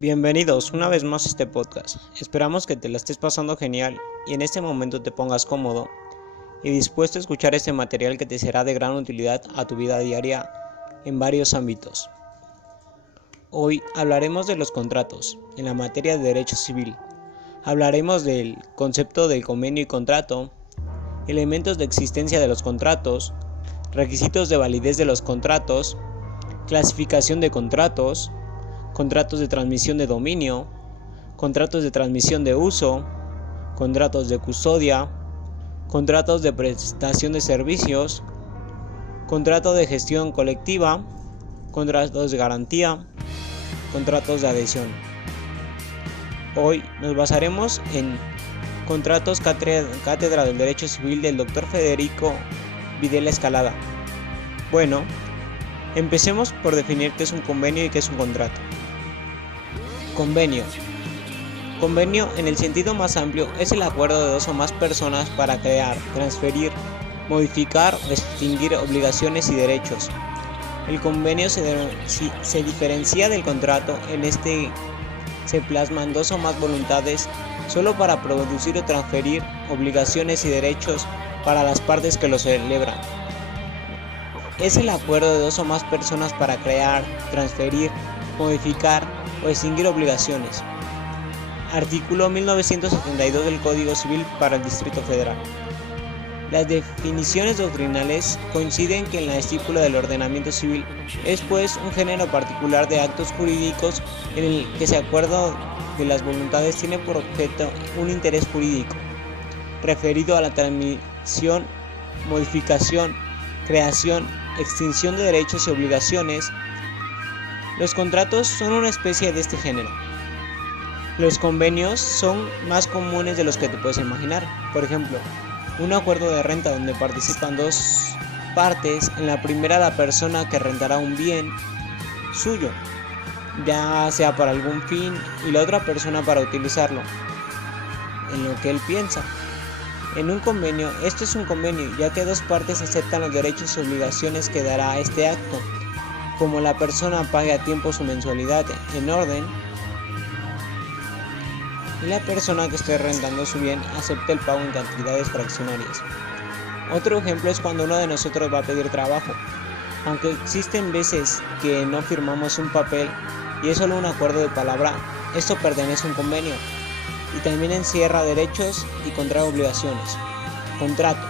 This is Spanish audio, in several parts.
Bienvenidos una vez más a este podcast. Esperamos que te la estés pasando genial y en este momento te pongas cómodo y dispuesto a escuchar este material que te será de gran utilidad a tu vida diaria en varios ámbitos. Hoy hablaremos de los contratos en la materia de derecho civil. Hablaremos del concepto del convenio y contrato, elementos de existencia de los contratos, requisitos de validez de los contratos, clasificación de contratos, contratos de transmisión de dominio, contratos de transmisión de uso, contratos de custodia, contratos de prestación de servicios, contrato de gestión colectiva, contratos de garantía, contratos de adhesión. Hoy nos basaremos en contratos Cátedra del Derecho Civil del Dr. Federico Videla Escalada. Bueno, empecemos por definir qué es un convenio y qué es un contrato. Convenio. Convenio, en el sentido más amplio, es el acuerdo de dos o más personas para crear, transferir, modificar o extinguir obligaciones y derechos. El convenio se diferencia del contrato. En este se plasman dos o más voluntades solo para producir o transferir obligaciones y derechos para las partes que lo celebran. Es el acuerdo de dos o más personas para crear, transferir, modificar o extinguir obligaciones. Artículo 1972 del Código Civil para el Distrito Federal. Las definiciones doctrinales coinciden que en la estípula del ordenamiento civil es pues un género particular de actos jurídicos en el que ese acuerdo de las voluntades tiene por objeto un interés jurídico, referido a la transmisión, modificación, creación, extinción de derechos y obligaciones. Los contratos son una especie de este género. Los convenios son más comunes de los que te puedes imaginar. Por ejemplo, un acuerdo de renta donde participan dos partes. En la primera, la persona que rentará un bien suyo, ya sea para algún fin, y la otra persona para utilizarlo en lo que él piensa. En un convenio, esto es un convenio, ya que dos partes aceptan los derechos y obligaciones que dará este acto, como la persona pague a tiempo su mensualidad en orden y la persona que esté rentando su bien acepte el pago en cantidades fraccionarias. Otro ejemplo es cuando uno de nosotros va a pedir trabajo. Aunque existen veces que no firmamos un papel y es solo un acuerdo de palabra, esto pertenece a un convenio y también encierra derechos y contrae obligaciones. Contrato.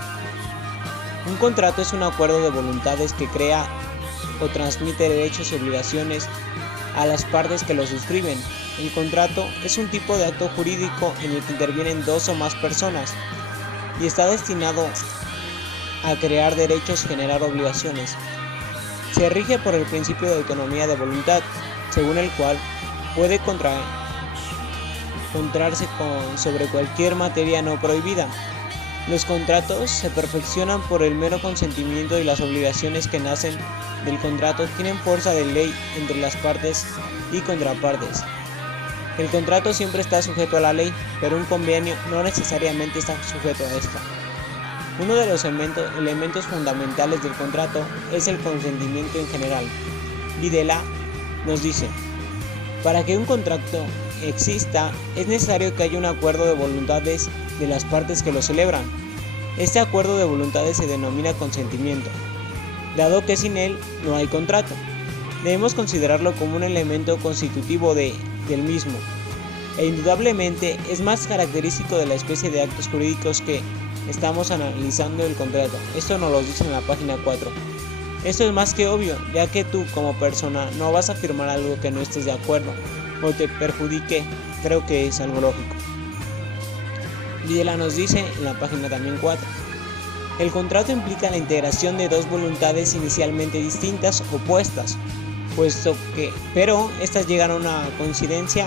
Un contrato es un acuerdo de voluntades que crea o transmite derechos y obligaciones a las partes que lo suscriben. El contrato es un tipo de acto jurídico en el que intervienen dos o más personas y está destinado a crear derechos y generar obligaciones. Se rige por el principio de autonomía de voluntad, según el cual puede contrarse sobre cualquier materia no prohibida. Los contratos se perfeccionan por el mero consentimiento y las obligaciones que nacen del contrato tienen fuerza de ley entre las partes y contrapartes. El contrato siempre está sujeto a la ley, pero un convenio no necesariamente está sujeto a esta. Uno de los elementos fundamentales del contrato es el consentimiento en general. Videla nos dice: para que un contrato exista, es necesario que haya un acuerdo de voluntades de las partes que lo celebran. Este acuerdo de voluntades se denomina consentimiento, dado que sin él no hay contrato. Debemos considerarlo como un elemento constitutivo del mismo, e indudablemente es más característico de la especie de actos jurídicos que estamos analizando el contrato. Esto nos lo dice en la página 4. Esto es más que obvio, ya que tú como persona no vas a firmar algo que no estés de acuerdo o te perjudique. Creo que es algo lógico. Videla nos dice en la página también 4. El contrato implica la integración de dos voluntades inicialmente distintas, opuestas, pero estas llegan a una coincidencia,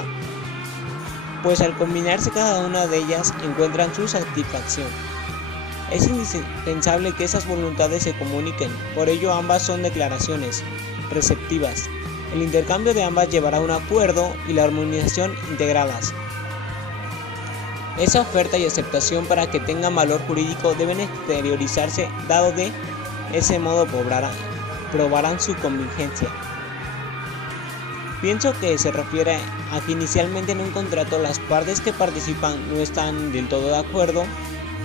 pues al combinarse cada una de ellas encuentran su satisfacción. Es indispensable que esas voluntades se comuniquen, por ello ambas son declaraciones receptivas. El intercambio de ambas llevará a un acuerdo y la armonización integradas. Esa oferta y aceptación, para que tengan valor jurídico, deben exteriorizarse, dado de ese modo probarán su convingencia. Pienso que se refiere a que inicialmente en un contrato las partes que participan no están del todo de acuerdo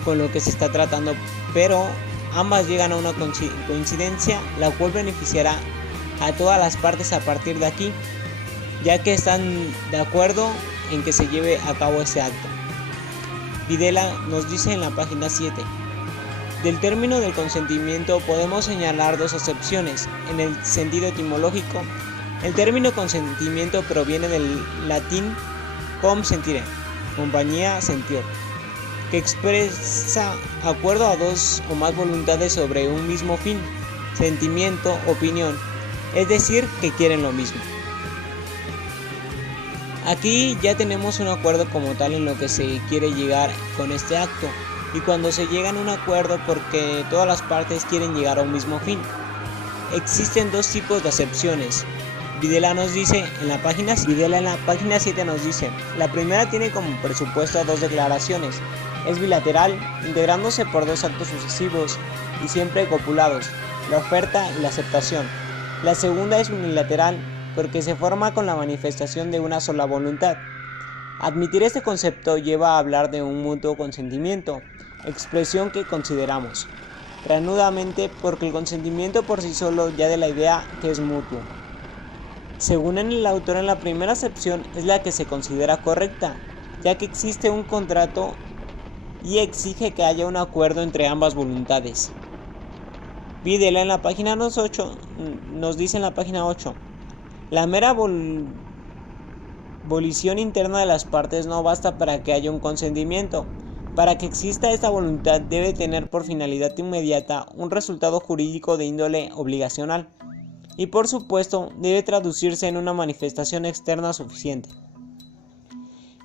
con lo que se está tratando, pero ambas llegan a una coincidencia, la cual beneficiará a todas las partes a partir de aquí, ya que están de acuerdo en que se lleve a cabo ese acto. Videla nos dice en la página 7. Del término del consentimiento podemos señalar dos acepciones. En el sentido etimológico, el término consentimiento proviene del latín consentire, compañía, sentior, que expresa acuerdo a dos o más voluntades sobre un mismo fin, sentimiento, opinión, es decir, que quieren lo mismo. Aquí ya tenemos un acuerdo como tal en lo que se quiere llegar con este acto, y cuando se llega a un acuerdo porque todas las partes quieren llegar a un mismo fin. Existen dos tipos de acepciones. Videla nos dice en la página 7 nos dice: la primera tiene como presupuesto dos declaraciones, es bilateral, integrándose por dos actos sucesivos y siempre copulados, la oferta y la aceptación. La segunda es unilateral, porque se forma con la manifestación de una sola voluntad. Admitir este concepto lleva a hablar de un mutuo consentimiento, expresión que consideramos reanudamente porque el consentimiento por sí solo ya de la idea que es mutuo. Según el autor, en la primera acepción es la que se considera correcta, ya que existe un contrato y exige que haya un acuerdo entre ambas voluntades. Videla en la página 8 nos dice en la página 8: la mera volición interna de las partes no basta para que haya un consentimiento. Para que exista esta voluntad debe tener por finalidad inmediata un resultado jurídico de índole obligacional, y por supuesto debe traducirse en una manifestación externa suficiente.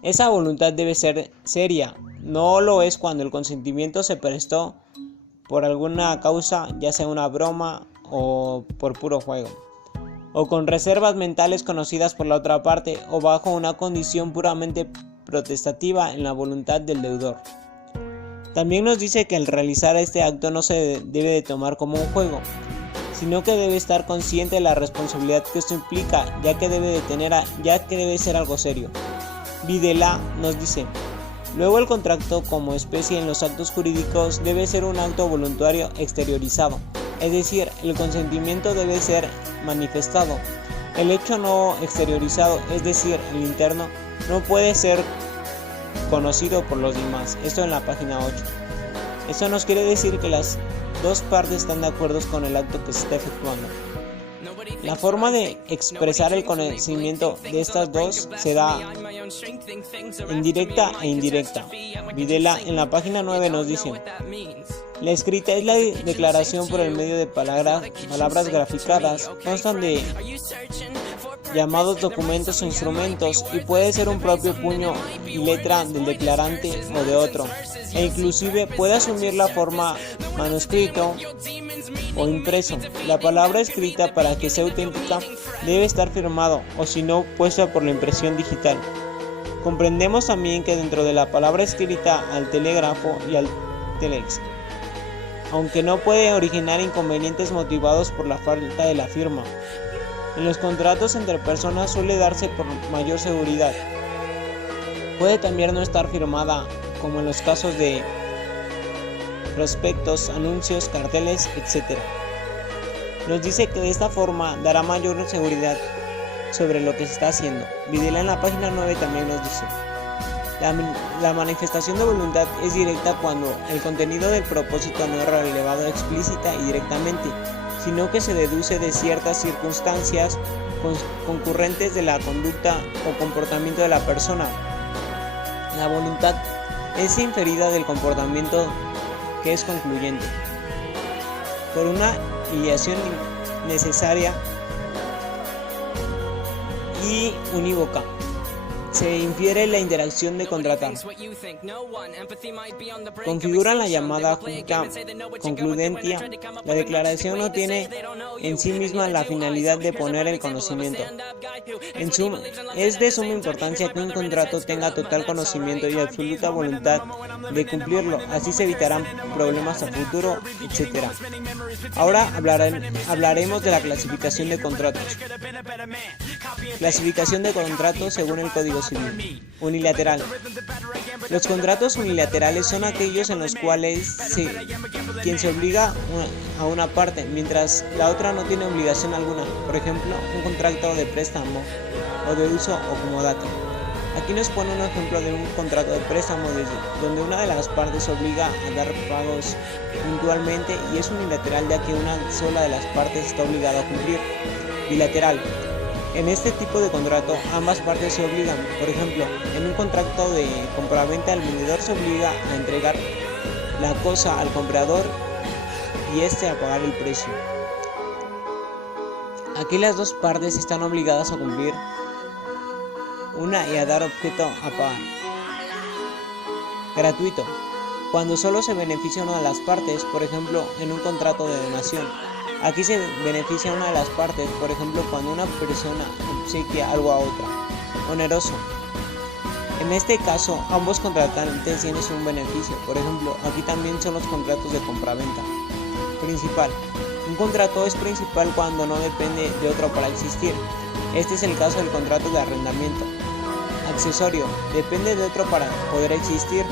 Esa voluntad debe ser seria, no lo es cuando el consentimiento se prestó por alguna causa, ya sea una broma o por puro juego, o con reservas mentales conocidas por la otra parte, o bajo una condición puramente protestativa en la voluntad del deudor. También nos dice que al realizar este acto no se debe de tomar como un juego, sino que debe estar consciente de la responsabilidad que esto implica, ya que debe ser algo serio. Videla nos dice: luego el contrato como especie en los actos jurídicos debe ser un acto voluntario exteriorizado, es decir, el consentimiento debe ser manifestado. El hecho no exteriorizado, es decir, el interno, no puede ser conocido por los demás. Esto en la página 8. Esto nos quiere decir que las dos partes están de acuerdo con el acto que se está efectuando. La forma de expresar el conocimiento de estas dos se da en directa e indirecta. Videla en la página 9 nos dice: la escrita es la declaración por el medio de palabras graficadas, constan de llamados documentos o instrumentos y puede ser un propio puño y letra del declarante o de otro, e inclusive puede asumir la forma manuscrito o impreso. La palabra escrita, para que sea auténtica, debe estar firmado o si no puesta por la impresión digital. Comprendemos también que dentro de la palabra escrita al telégrafo y al telex, aunque no puede originar inconvenientes motivados por la falta de la firma. En los contratos entre personas suele darse por mayor seguridad. Puede también no estar firmada, como en los casos de prospectos, anuncios, carteles, etc. Nos dice que de esta forma dará mayor seguridad sobre lo que se está haciendo. Videla en la página 9 también nos dice: la manifestación de voluntad es directa cuando el contenido del propósito no es relevado explícita y directamente, sino que se deduce de ciertas circunstancias concurrentes de la conducta o comportamiento de la persona. La voluntad es inferida del comportamiento que es concluyente, por una ideación necesaria y unívoca. Se infiere la interacción de contratar. Configuran la llamada junta concludentia. La declaración no tiene en sí misma la finalidad de poner el conocimiento. Es de suma importancia que un contrato tenga total conocimiento y absoluta voluntad de cumplirlo, así se evitarán problemas a futuro, etc. Ahora hablaremos de la clasificación de contratos. Clasificación de contratos según el Código Civil. Unilateral. Los contratos unilaterales son aquellos en los cuales quien se obliga a una parte, mientras la otra no tiene obligación alguna. Por ejemplo, un contrato de préstamo o de uso o comodato. Aquí nos pone un ejemplo de un contrato de préstamo donde una de las partes obliga a dar pagos puntualmente y es unilateral ya que una sola de las partes está obligada a cumplir. Bilateral. En este tipo de contrato ambas partes se obligan. Por ejemplo, en un contrato de compraventa el vendedor se obliga a entregar la cosa al comprador y este a pagar el precio. Aquí las dos partes están obligadas a cumplir una y a dar objeto a pagar. Gratuito. Cuando solo se beneficia una de las partes, por ejemplo, en un contrato de donación. Aquí se beneficia una de las partes, por ejemplo, cuando una persona obsequia algo a otra. Oneroso. En este caso, ambos contratantes tienen un beneficio. Por ejemplo, aquí también son los contratos de compraventa. Principal. Un contrato es principal cuando no depende de otro para existir. Este es el caso del contrato de arrendamiento. Accesorio. Depende de otro para poder existir.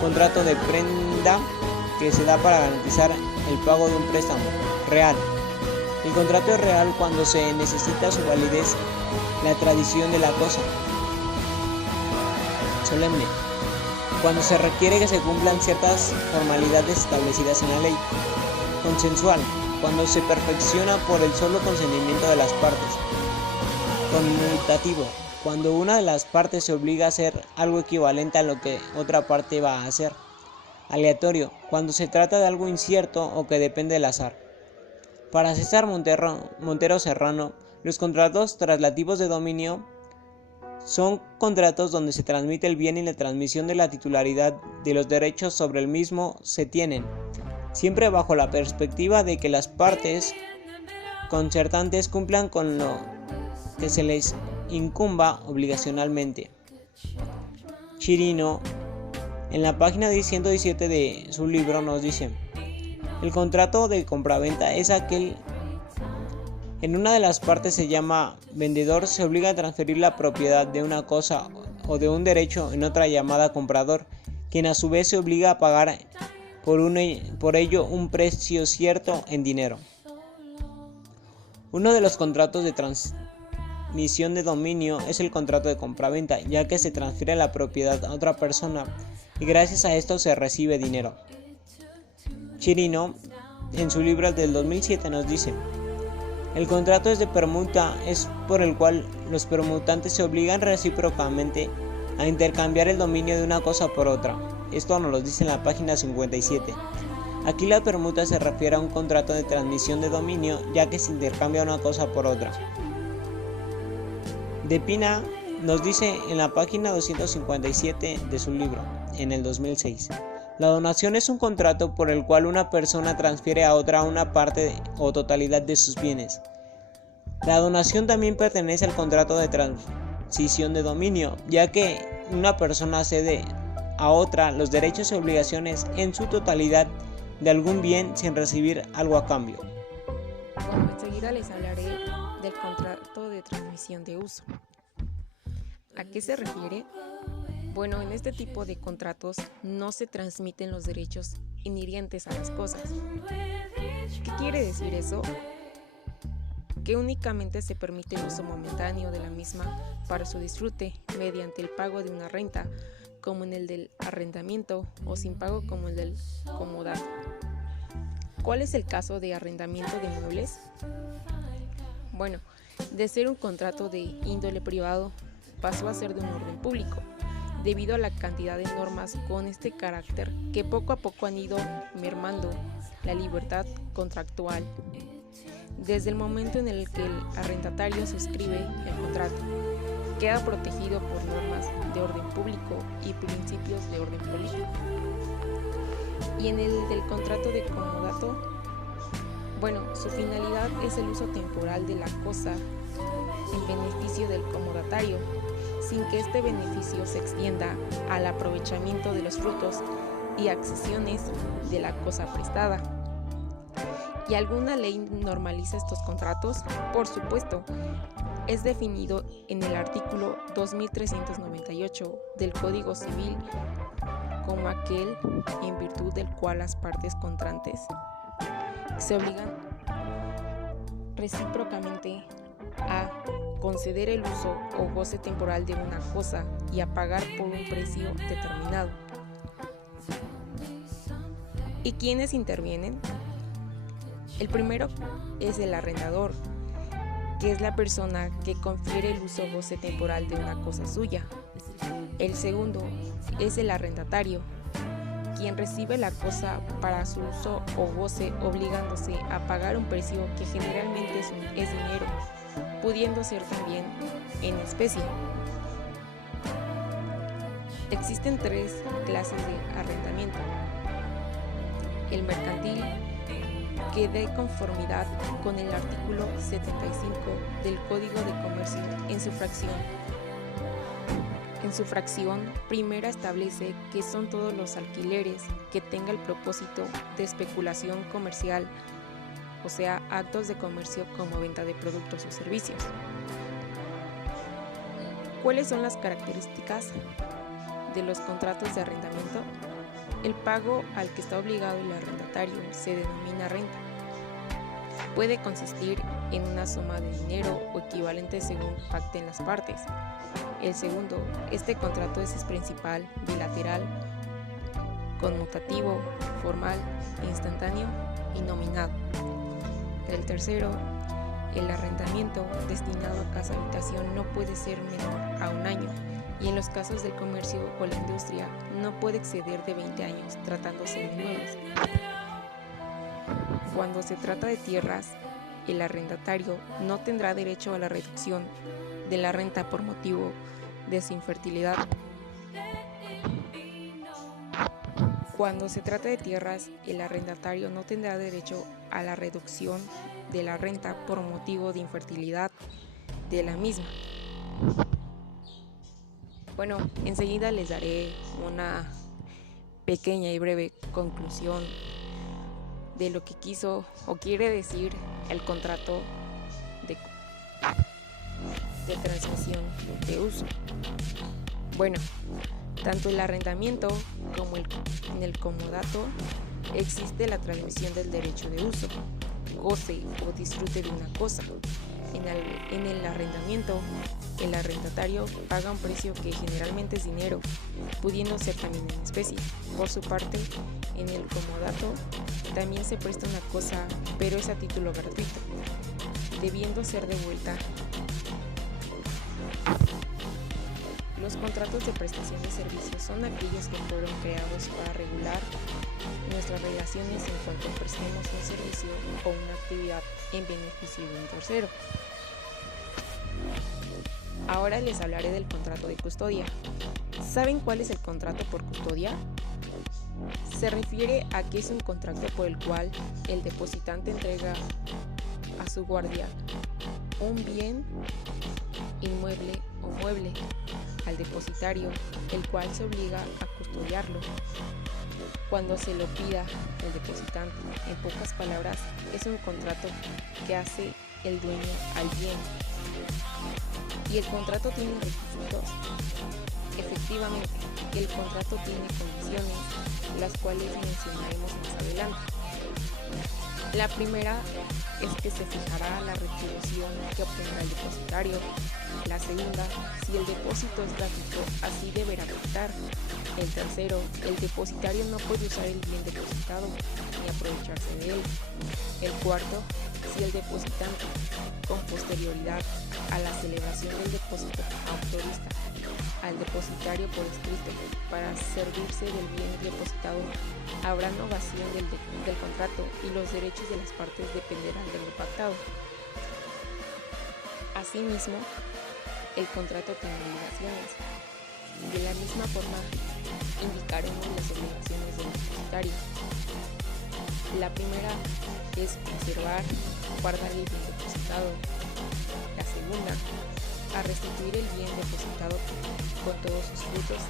Contrato de prenda que se da para garantizar el pago de un préstamo. Real. El contrato es real cuando se necesita su validez, la tradición de la cosa. Solemne. Cuando se requiere que se cumplan ciertas formalidades establecidas en la ley. Consensual. Cuando se perfecciona por el solo consentimiento de las partes. Conmutativo. Cuando una de las partes se obliga a hacer algo equivalente a lo que otra parte va a hacer. Aleatorio. Cuando se trata de algo incierto o que depende del azar. Para César Montero Serrano, los contratos traslativos de dominio son contratos donde se transmite el bien y la transmisión de la titularidad de los derechos sobre el mismo se tienen, siempre bajo la perspectiva de que las partes concertantes cumplan con lo que se les incumba obligacionalmente. Chirino, en la página 117 de su libro, nos dice: el contrato de compraventa es aquel en una de las partes se llama vendedor, se obliga a transferir la propiedad de una cosa o de un derecho en otra llamada comprador, quien a su vez se obliga a pagar por ello un precio cierto en dinero. Uno de los contratos de transmisión de dominio es el contrato de compraventa, ya que se transfiere la propiedad a otra persona y gracias a esto se recibe dinero. Chirino, en su libro del 2007, nos dice: el contrato es de permuta, es por el cual los permutantes se obligan recíprocamente a intercambiar el dominio de una cosa por otra. Esto nos lo dice en la página 57. Aquí la permuta se refiere a un contrato de transmisión de dominio, ya que se intercambia una cosa por otra. De Pina nos dice en la página 257 de su libro, en el 2006. La donación es un contrato por el cual una persona transfiere a otra una parte o totalidad de sus bienes. La donación también pertenece al contrato de transición de dominio, ya que una persona cede a otra los derechos y obligaciones en su totalidad de algún bien sin recibir algo a cambio. Bueno, enseguida les hablaré del contrato de transmisión de uso. ¿A qué se refiere? Bueno, en este tipo de contratos no se transmiten los derechos inherentes a las cosas. ¿Qué quiere decir eso? Que únicamente se permite el uso momentáneo de la misma para su disfrute mediante el pago de una renta, como en el del arrendamiento, o sin pago como el del comodato. ¿Cuál es el caso de arrendamiento de muebles? Bueno, de ser un contrato de índole privado pasó a ser de un orden público, debido a la cantidad de normas con este carácter que poco a poco han ido mermando la libertad contractual. Desde el momento en el que el arrendatario suscribe el contrato, queda protegido por normas de orden público y principios de orden político. Y en el del contrato de comodato, bueno, su finalidad es el uso temporal de la cosa en beneficio del comodatario, sin que este beneficio se extienda al aprovechamiento de los frutos y accesiones de la cosa prestada. ¿Y alguna ley normaliza estos contratos? Por supuesto, es definido en el artículo 2398 del Código Civil como aquel en virtud del cual las partes contrantes se obligan recíprocamente a conceder el uso o goce temporal de una cosa y a pagar por un precio determinado. ¿Y quiénes intervienen? El primero es el arrendador, que es la persona que confiere el uso o goce temporal de una cosa suya. El segundo es el arrendatario, quien recibe la cosa para su uso o goce obligándose a pagar un precio que generalmente es dinero, pudiendo ser también en especie. Existen 3 clases de arrendamiento. El mercantil, que de conformidad con el artículo 75 del Código de Comercio en su fracción primera establece que son todos los alquileres que tenga el propósito de especulación comercial, o sea, actos de comercio como venta de productos o servicios. ¿Cuáles son las características de los contratos de arrendamiento? El pago al que está obligado el arrendatario se denomina renta. Puede consistir en una suma de dinero o equivalente según pacten las partes. El segundo, este contrato es principal, bilateral, conmutativo, formal, instantáneo y nominado. El tercero, el arrendamiento destinado a casa habitación no puede ser menor a 1 año y en los casos del comercio o la industria no puede exceder de 20 años tratándose de inmuebles. Cuando se trata de tierras, el arrendatario no tendrá derecho a la reducción de la renta por motivo de su infertilidad. Cuando se trata de tierras, el arrendatario no tendrá derecho a la reducción de la renta por motivo de infertilidad de la misma. Bueno, enseguida les daré una pequeña y breve conclusión de lo que quiso o quiere decir el contrato de transmisión de uso. Bueno, tanto el arrendamiento como en el comodato existe la transmisión del derecho de uso, goce o disfrute de una cosa. En el arrendamiento, el arrendatario paga un precio que generalmente es dinero, pudiendo ser también en especie. Por su parte, en el comodato también se presta una cosa, pero es a título gratuito, debiendo ser devuelta. Los contratos de prestación de servicios son aquellos que fueron creados para regular nuestras relaciones en cuanto prestemos un servicio o una actividad en beneficio de un tercero. Ahora les hablaré del contrato de custodia. ¿Saben cuál es el contrato por custodia? Se refiere a que es un contrato por el cual el depositante entrega a su guardia un bien inmueble o mueble al depositario, el cual se obliga a custodiarlo cuando se lo pida el depositante. En pocas palabras, es un contrato que hace el dueño al bien. ¿Y el contrato tiene requisitos? Efectivamente, el contrato tiene condiciones, las cuales mencionaremos más adelante. La primera es que se fijará la retribución que obtendrá el depositario. La segunda, si el depósito es gratuito, así deberá costar. El tercero, el depositario no puede usar el bien depositado ni aprovecharse de él. El cuarto, si el depositante, con posterioridad a la celebración del depósito, autoriza al depositario por escrito para servirse del bien depositado, habrá novación del contrato y los derechos de las partes dependerán de lo pactado. Asimismo, el contrato tiene obligaciones. De la misma forma, indicaremos las obligaciones del depositario. La primera es conservar, guardar el bien depositado. La segunda, a restituir el bien depositado con todos sus frutos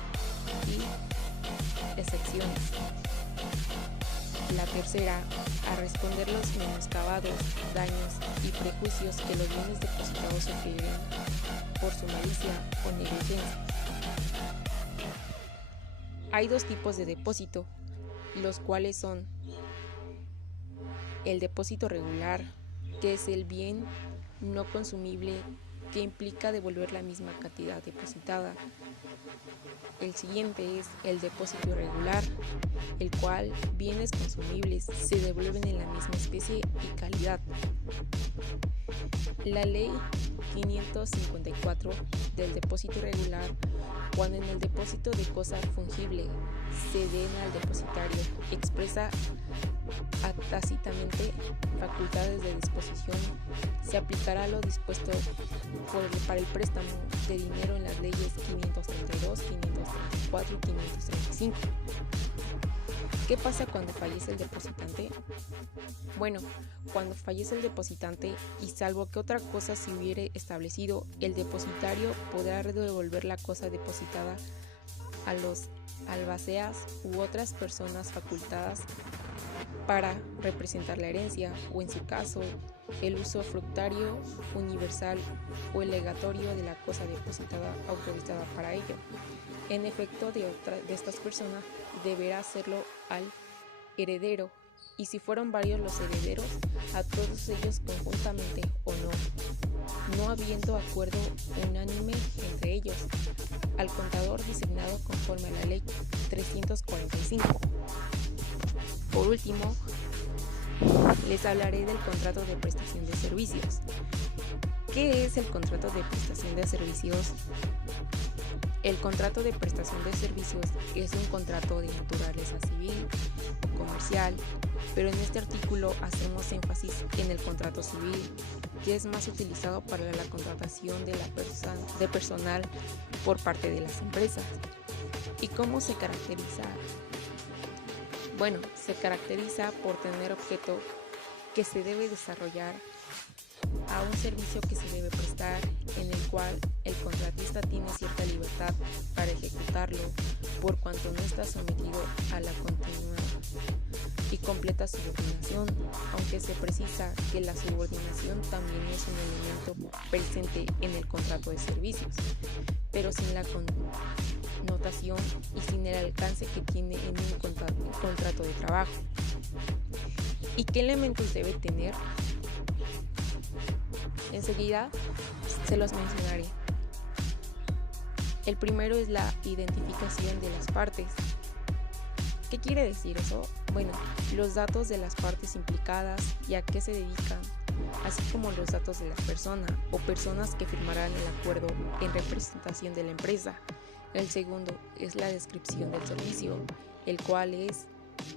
y excepciones. La tercera, a responder los menoscabados, daños y prejuicios que los bienes depositados sufrirán por su malicia o negligencia. Hay dos tipos de depósito, los cuales son el depósito regular, que es el bien no consumible que implica devolver la misma cantidad depositada. El siguiente es el depósito irregular, el cual bienes consumibles se devuelven en la misma especie y calidad. La ley 554 del depósito irregular, cuando en el depósito de cosa fungible se den al depositario, expresa tácitamente facultades de disposición, se aplicará lo dispuesto para el préstamo de dinero en las leyes 532, 534 y 535. ¿Qué pasa cuando fallece el depositante? Bueno, cuando fallece el depositante y salvo que otra cosa se hubiere establecido, el depositario podrá devolver la cosa depositada a los albaceas u otras personas facultadas para representar la herencia o, en su caso, el usufructuario universal o el legatorio de la cosa depositada autorizada para ello. En efecto, de estas personas deberá hacerlo al heredero, y si fueron varios los herederos, a todos ellos conjuntamente o no habiendo acuerdo unánime entre ellos, al contador designado conforme a la ley 345. Por último, les hablaré del contrato de prestación de servicios. ¿Qué es el contrato de prestación de servicios? El contrato de prestación de servicios es un contrato de naturaleza civil o comercial, pero en este artículo hacemos énfasis en el contrato civil, que es más utilizado para la contratación de personal por parte de las empresas. ¿Y cómo se caracteriza? Bueno, se caracteriza por tener objeto que se debe desarrollar a un servicio que se debe prestar, en el cual el contratista tiene cierta libertad para ejecutarlo, por cuanto no está sometido a la continua y completa subordinación, aunque se precisa que la subordinación también es un elemento presente en el contrato de servicios, pero sin la connotación y sin el alcance que tiene en un contrato de trabajo. ¿Y qué elementos debe tener? Enseguida se los mencionaré. El primero es la identificación de las partes. ¿Qué quiere decir eso? Bueno, los datos de las partes implicadas y a qué se dedican, así como los datos de la persona o personas que firmarán el acuerdo en representación de la empresa. El segundo es la descripción del servicio, el cual es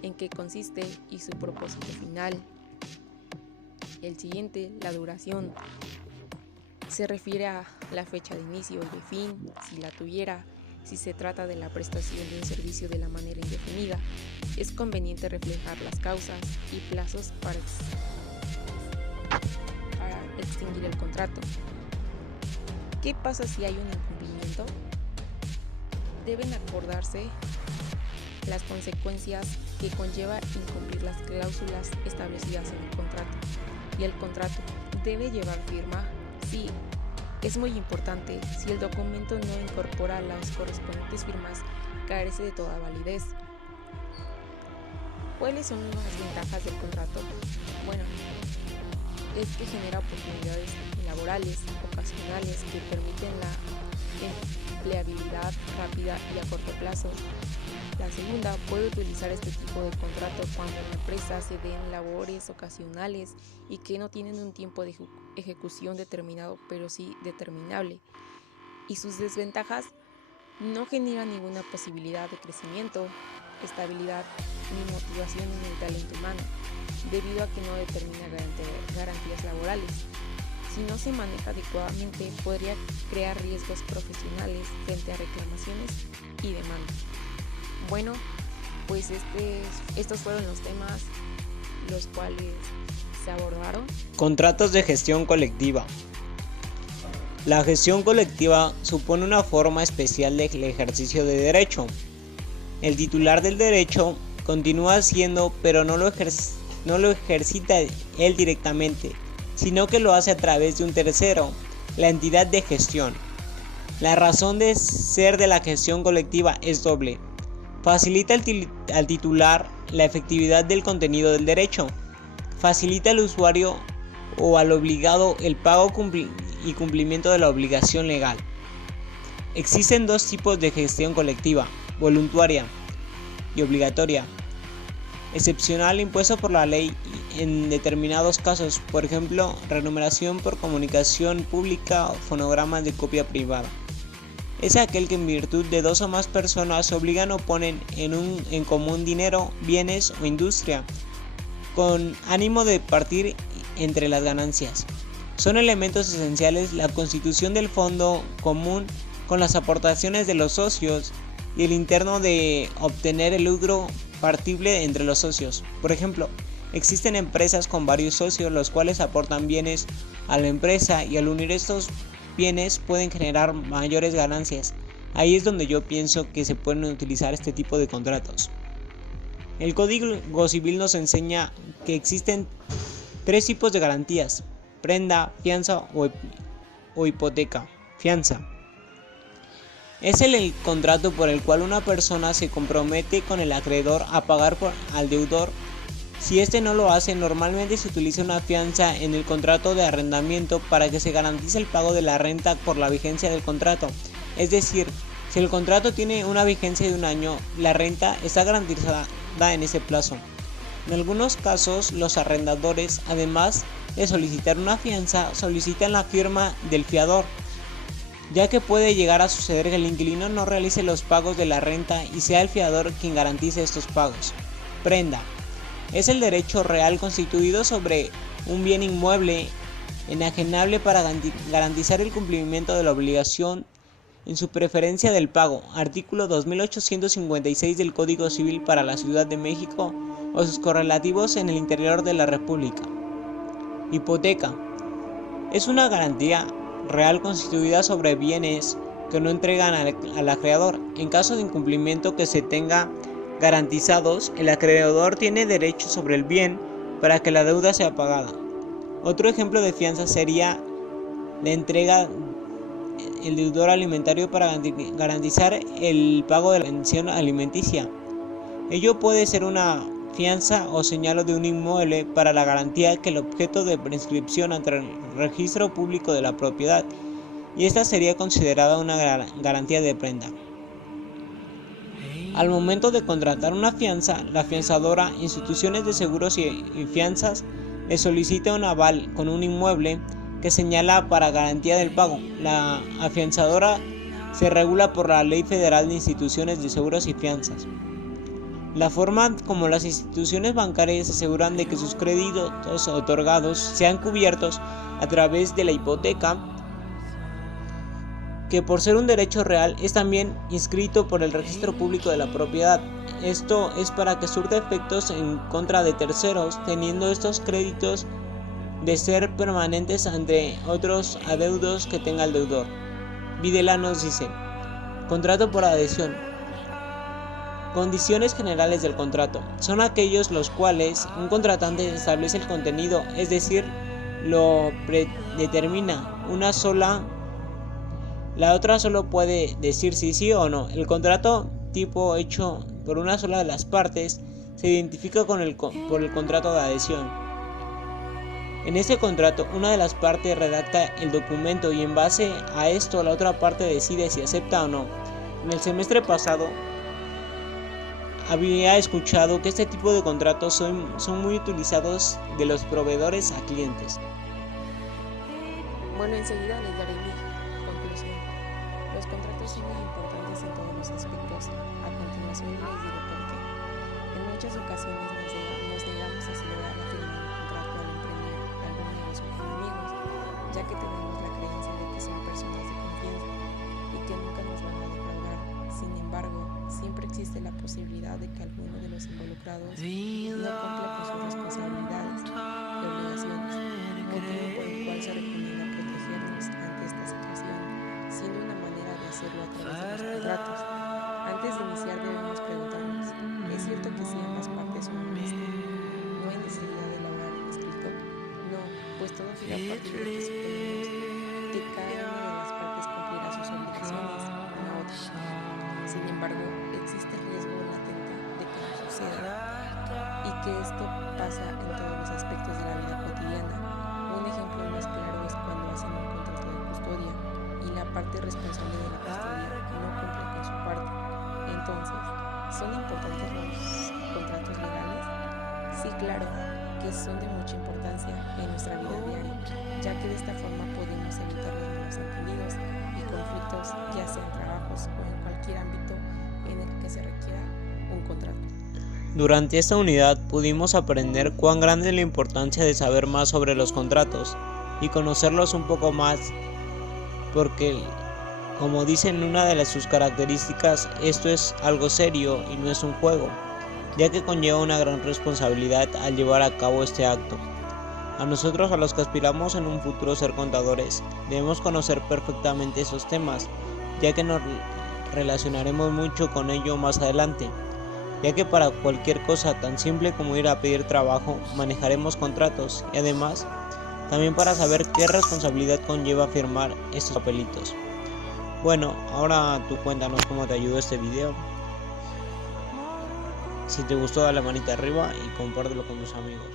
en qué consiste y su propósito final. El siguiente, la duración, se refiere a la fecha de inicio y de fin, si la tuviera. Si se trata de la prestación de un servicio de la manera indefinida, es conveniente reflejar las causas y plazos para extinguir el contrato. ¿Qué pasa si hay un incumplimiento? Deben acordarse las consecuencias que conlleva incumplir las cláusulas establecidas en el contrato. Y el contrato debe llevar firma. Sí, es muy importante. Si el documento no incorpora las correspondientes firmas, carece de toda validez. ¿Cuáles son las ventajas del contrato? Bueno, es que genera oportunidades laborales ocasionales que permiten la empleabilidad rápida y a corto plazo. La segunda, puede utilizar este tipo de contrato cuando en la empresa se den labores ocasionales y que no tienen un tiempo de ejecución determinado, pero sí determinable. Y sus desventajas: no genera ninguna posibilidad de crecimiento, estabilidad ni motivación en el talento humano, debido a que no determina garantías laborales. Si no se maneja adecuadamente, podría crear riesgos profesionales frente a reclamaciones y demandas. Bueno, pues estos fueron los temas los cuales se abordaron. Contratos de gestión colectiva. La gestión colectiva supone una forma especial del ejercicio de derecho. El titular del derecho continúa haciendo, pero no lo ejercita él directamente, sino que lo hace a través de un tercero, la entidad de gestión. La razón de ser de la gestión colectiva es doble. Facilita al titular la efectividad del contenido del derecho. Facilita al usuario o al obligado el pago y cumplimiento de la obligación legal. Existen dos tipos de gestión colectiva: voluntaria y obligatoria. Excepcional impuesto por la ley en determinados casos, por ejemplo, remuneración por comunicación pública o fonogramas de copia privada. Es aquel que en virtud de dos o más personas se obligan o ponen en común dinero, bienes o industria, con ánimo de partir entre las ganancias. Son elementos esenciales la constitución del fondo común con las aportaciones de los socios y el interno de obtener el lucro partible entre los socios. Por ejemplo, existen empresas con varios socios los cuales aportan bienes a la empresa y al unir estos bienes pueden generar mayores ganancias. Ahí es donde yo pienso que se pueden utilizar este tipo de contratos. El Código Civil nos enseña que existen tres tipos de garantías: prenda, fianza o hipoteca. Fianza es el contrato por el cual una persona se compromete con el acreedor a pagar al deudor. Si este no lo hace, normalmente se utiliza una fianza en el contrato de arrendamiento para que se garantice el pago de la renta por la vigencia del contrato. Es decir, si el contrato tiene una vigencia de un año, la renta está garantizada en ese plazo. En algunos casos, los arrendadores, además de solicitar una fianza, solicitan la firma del fiador, ya que puede llegar a suceder que el inquilino no realice los pagos de la renta y sea el fiador quien garantice estos pagos. Prenda es el derecho real constituido sobre un bien inmueble enajenable para garantizar el cumplimiento de la obligación en su preferencia del pago. Artículo 2856 del Código Civil para la Ciudad de México o sus correlativos en el interior de la República. Hipoteca es una garantía real constituida sobre bienes que no entregan al acreedor. En caso de incumplimiento que se tenga garantizados, el acreedor tiene derecho sobre el bien para que la deuda sea pagada. Otro ejemplo de fianza sería la entrega el deudor alimentario para garantizar el pago de la pensión alimenticia. Ello puede ser una fianza o señalo de un inmueble para la garantía que el objeto de prescripción ante el registro público de la propiedad, y esta sería considerada una garantía de prenda. Al momento de contratar una fianza, la fianzadora, instituciones de seguros y fianzas le solicita un aval con un inmueble que señala para garantía del pago. La afianzadora se regula por la Ley Federal de Instituciones de Seguros y Fianzas. La forma como las instituciones bancarias aseguran de que sus créditos otorgados sean cubiertos a través de la hipoteca, que por ser un derecho real es también inscrito por el registro público de la propiedad. Esto es para que surta efectos en contra de terceros, teniendo estos créditos de ser permanentes ante otros adeudos que tenga el deudor. Videla nos dice: contrato por adhesión. Condiciones generales del contrato son aquellos los cuales un contratante establece el contenido, es decir, lo predetermina una sola. La otra solo puede decir si sí o no. El contrato tipo hecho por una sola de las partes se identifica por el contrato de adhesión. En este contrato, una de las partes redacta el documento y en base a esto la otra parte decide si acepta o no. En el semestre pasado había escuchado que este tipo de contratos son muy utilizados de los proveedores a clientes. Bueno, enseguida les daré mi conclusión. Los contratos son muy importantes en todos los aspectos. A continuación les diré por qué. En muchas ocasiones nos negamos a celebrar la firma del contrato al emprender algún negocio con amigos, ya que tenemos la creencia de que son personas de confianza y que nunca nos van a defraudar. Sin embargo, siempre existe la posibilidad de que alguno de los involucrados no cumpla con sus responsabilidades y obligaciones, motivo por el cual se recomienda protegernos ante esta situación, siendo una manera de hacerlo a través de los contratos. Antes de iniciar debemos preguntarnos: ¿es cierto que si ambas partir de que suponemos que cada una de las partes cumplirá sus obligaciones con la otra. Sin embargo, existe el riesgo latente de que no suceda y que esto pasa en todos los aspectos de la vida cotidiana. Un ejemplo más claro es cuando hacen un contrato de custodia y la parte responsable de la custodia no cumple con su parte. Entonces, ¿son importantes los contratos legales? Sí, claro, que son de mucha importancia en nuestra vida diaria, ya que de esta forma podemos evitar los malos entendidos y conflictos, ya sea en trabajos o en cualquier ámbito en el que se requiera un contrato. Durante esta unidad pudimos aprender cuán grande es la importancia de saber más sobre los contratos y conocerlos un poco más, porque, como dicen una de sus características, esto es algo serio y no es un juego, ya que conlleva una gran responsabilidad al llevar a cabo este acto. A nosotros, a los que aspiramos en un futuro ser contadores, debemos conocer perfectamente esos temas, ya que nos relacionaremos mucho con ello más adelante, ya que para cualquier cosa tan simple como ir a pedir trabajo manejaremos contratos y además también para saber qué responsabilidad conlleva firmar estos papelitos. Bueno, ahora tú cuéntanos cómo te ayudó este video. Si te gustó, dale manita arriba y compártelo con tus amigos.